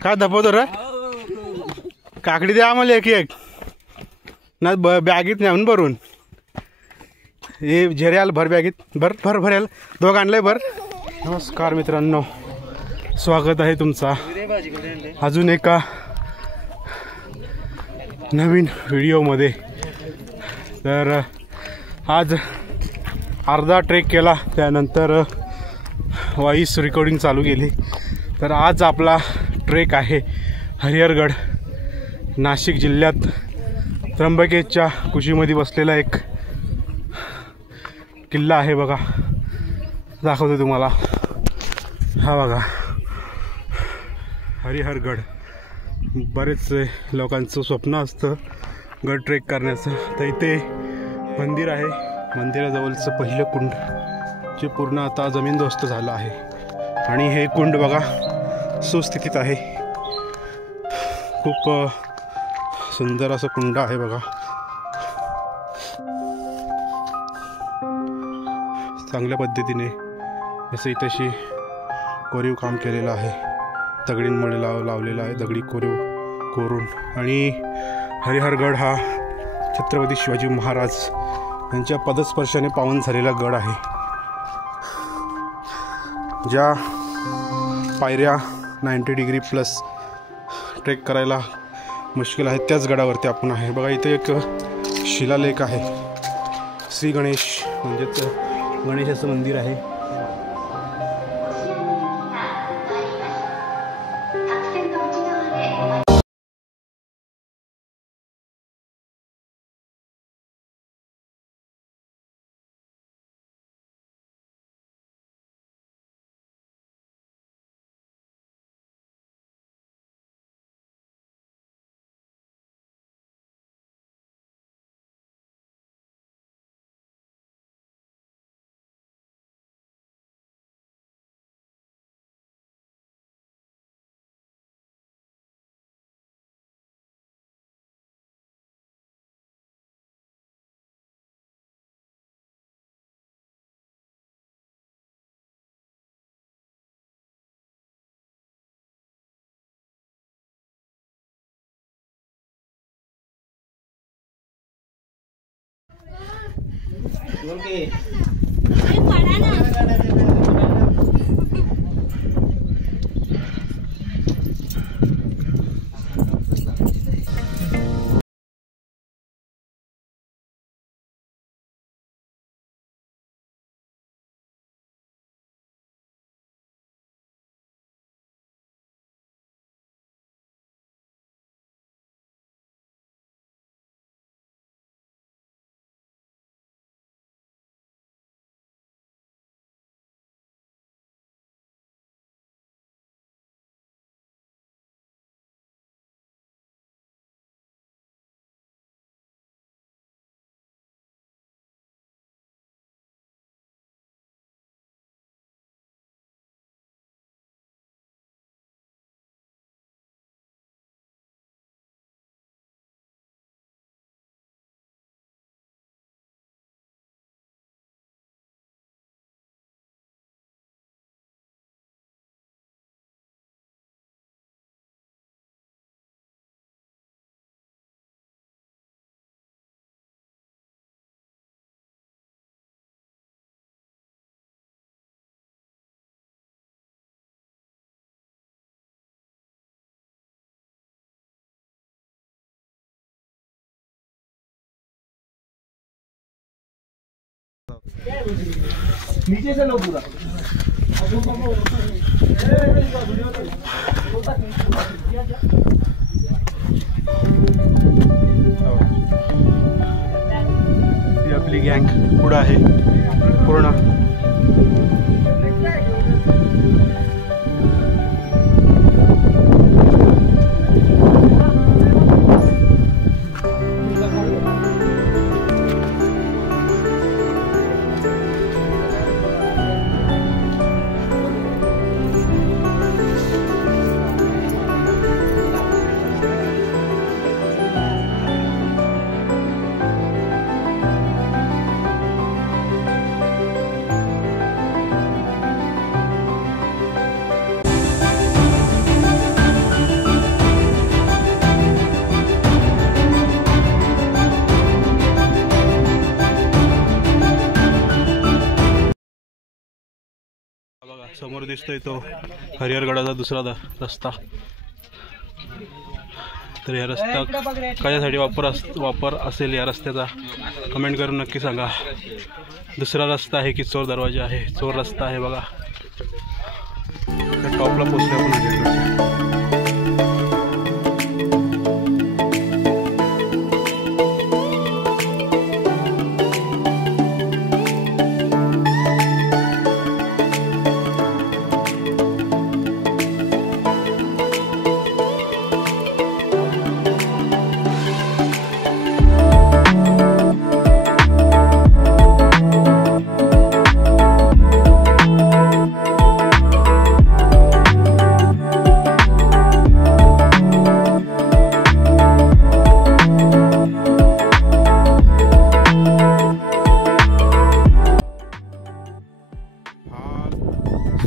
काय दपवतो रे? काकडी द्या आम्हाला एक एक ना बॅगीत नेऊन भरून. हे झेऱ्याल भर बॅगीत भर भरेल दोघ आणलंय भर. नमस्कार मित्रांनो, स्वागत आहे तुमचा अजून एका नवीन व्हिडिओमध्ये. तर आज अर्धा ट्रेक केला, त्यानंतर व्हॉइस रेकॉर्डिंग चालू केली. तर आज आपला ट्रेक आहे हरिहरगड, नाशिक जिल्ह्यात त्र्यंबकेच्या कुशीमध्ये बसलेला एक किल्ला आहे बघा. दाखवतो तुम्हाला. हा बघा हरिहरगड. बरेच लोकांचं स्वप्न असतं गड ट्रेक करण्याचं. तर इथे मंदिर आहे, मंदिराजवळचं पहिलं कुंड जे पूर्ण आता जमीनदोस्त झालं आहे. आणि हे कुंड बघा सुस्थितीत आहे. खूप सुंदर असं कुंड आहे बघा. चांगल्या पद्धतीने असं इथंशी कोरीव काम केलेलं आहे. दगडींमुळे लावलेलं आहे, दगडी कोरून. आणि हरिहरगड हा छत्रपती शिवाजी महाराज यांच्या पदस्पर्शाने पावन झालेला गड आहे. ज्या पायऱ्या 90 डिग्री प्लस ट्रेक करायला मुश्किल आहे त्याच गडावरती आपण आहे बघा. इथे एक शिलालेख आहे. श्री गणेश म्हणजेच गणेशाचं मंदिर आहे. नीचे से लो पूरा. ही आपली गँग पुढं आहे पूर्ण. समोर दिसतोय तो हरिहरगडाचा दुसरा रस्ता. तर या रस्ता कशासाठी वापर असेल या रस्त्याचा कमेंट करून नक्की सांगा. दुसरा रस्ता आहे की चोर दरवाजा आहे. चोर रस्ता आहे बघा. टॉपला पोचले आपण हरिहरगडच्या.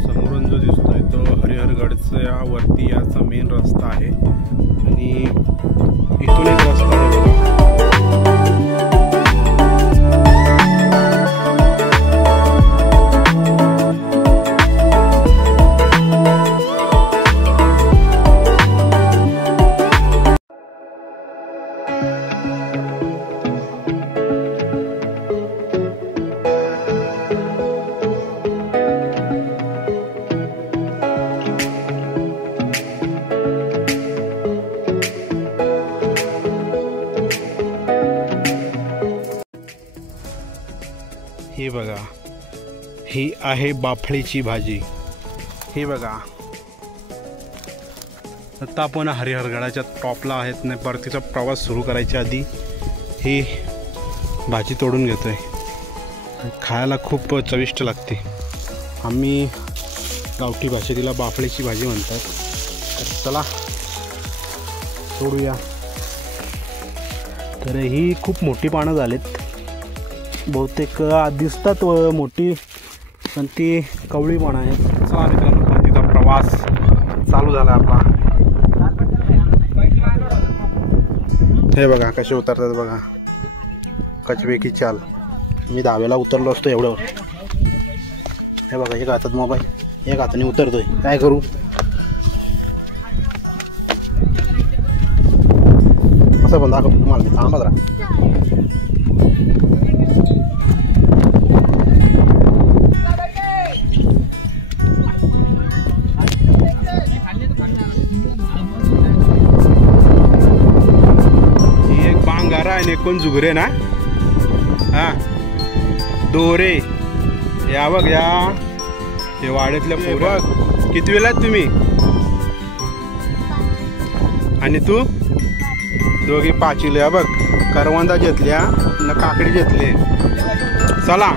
समोरून जो दिसतोय तो हरिहरगडच्या वरती याचा मेन रस्ता आहे आणि इथून एक रस्ता आहे बघा. हे बघा, ही आहे बाफळीची भाजी. हे बघा, आता आपण हरिहरगडाच्या टॉपला आहेत ना. परतीचा प्रवास सुरू करायच्या आधी ही भाजी तोडून घेतोय. खायला खूप चविष्ट लागते. आम्ही गावठी भाषेत तिला बाफळीची भाजी म्हणतात. तर चला तोडूया. तर ही खूप मोठी पानं झालीत. बहुतेक दिसतात मोठी, पण ती कवळी पण आहे. चला मित्रांनो, परतीचा प्रवास चालू झाला आपला. हे बघा कसे उतरतात बघा, कचबेकी चाल. मी दहाव्याला उतरलो असतो एवढ्यावर. हे बघा, एक हातात मोबाईल, एक हाताने उतरतोय. काय करू? असं पण दाखवतो तुम्हाला. थांबा जरा. आणि कोण जुगरे ना. हां, दोरे. या बघ, या हे वाड्यातल्या पोरं. किती वेळात तुम्ही आणि तू दोघी पाचील्या बघ. करवंदा घेतल्या न काकडी घेतली. चला